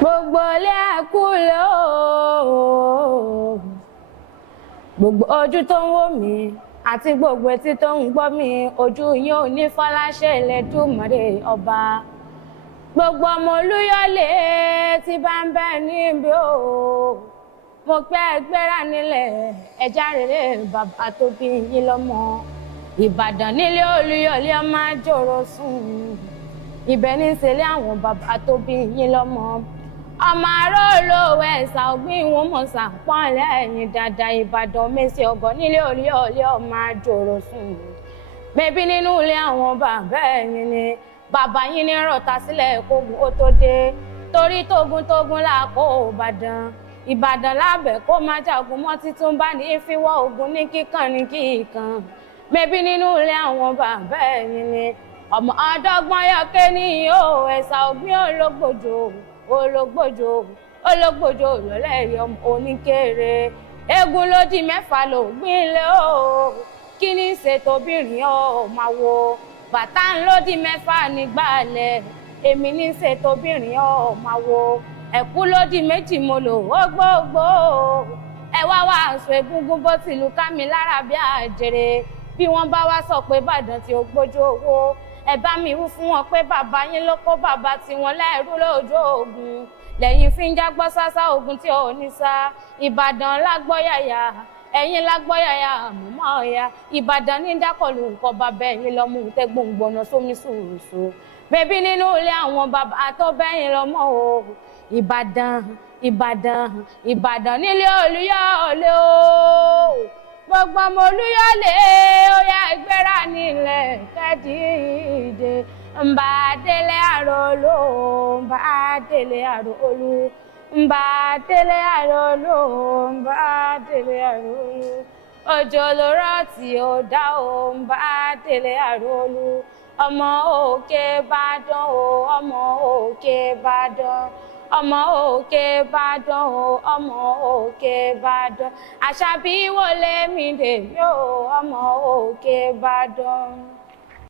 gbogbo ilé ẹkú lé o gbogbo ojú tó ń wò mí àti gbogbo etí tó ń gbọ́ mi ojú yín ò ní fọláṣẹ Elédùmarè ọba gbogbo ọmọ Olúyọ̀lé tí bá ń bẹ níbi o mo pẹ́ gbéra nílẹ̀ ẹja rere bàbá tó bí yín lọ́mọ Ìbàdàn nílé Olúyọ̀lé ọmọ àjòrò sùn ibẹ̀ ní ìṣẹ̀lẹ̀ àwọn bàbá tó bí yín lọ́mọ ọmọ aró olówó ẹ̀sà ògbìn wọn mọ̀ sàpọ̀n lẹ́yìn dáadáa Ìbàdàn mẹ́sì ọgọ́ nílé Olúyọ̀lé ọmọ àjòrò sùn bẹ́bí nínú ilé àwọn bàbá ẹ̀yìn ni bàbá yín ní rọ̀ta sílẹ̀ kógun ó tó dé torí tógun là kó Ìbàdàn lábẹ́ kó má jagun mọ́ títún bá ní fíwọ́ ogun ní kíkan bẹ́bí nínú ilé àwọn bàbá ẹ̀yìn ni ọmọ ọdọ́gbọ́n yọké ní o ẹ̀sà ògbìn ológbòjò lọ́lẹ́yọ oníkéré eégún ló di mẹ́fà ló gbìn lé o kí ní ṣètò obìnrin ọ máa wo bàtà ń ló di mẹ́fà nígbàlẹ̀ èmi ní ṣètò obìnrin ọ máa wo ẹ̀kú ló di méjì mo lò ó gbogbo ẹ wá aṣọ egúngún bó ti lù ká mi lára bí àjèrè bí wọ́n bá wá sọ pé Ìbàdàn tí ó gbójú owó ẹ bá mi wú fún wọn pé bàbá yín ló kó bàbá tiwọn lẹ́rú lójú ogun lẹ́yìn fi ń jágbọ́ sásá ogun tí ò ní sá Ìbàdàn lágbọ́yàyà ẹ̀yin lágbọ́yàyà mọ́ ọ̀yà Ìbàdàn ní dákọ̀lù nǹkan bàbá ẹ̀yin lọ́mú tẹ́gbọ̀ngbọ̀nà sómi sùúrùsù bẹ́bí nínú ilé àwọn bàbá tó bẹ́yìn lọ́mọ o Ìbàdàn nílé Olúyọ̀lé o gbogbo ọmọ Olúyọ̀lé ó yá ìgbéra nílẹ̀ kẹ́dìíde ńbà délé àròló ńbà délé àròlú ńbà délé àròló ńbà délé àròlú òjò lóró tí ó dá o ńbà délé àròlú ọmọ òkè Ìbàdàn o ọmọ òkè Ìbàdàn ọmọ òkè Ìbàdàn o ọmọ òkè Ìbàdàn Àṣàbí wọlé mi dè yó ọmọ òkè Ìbàdàn.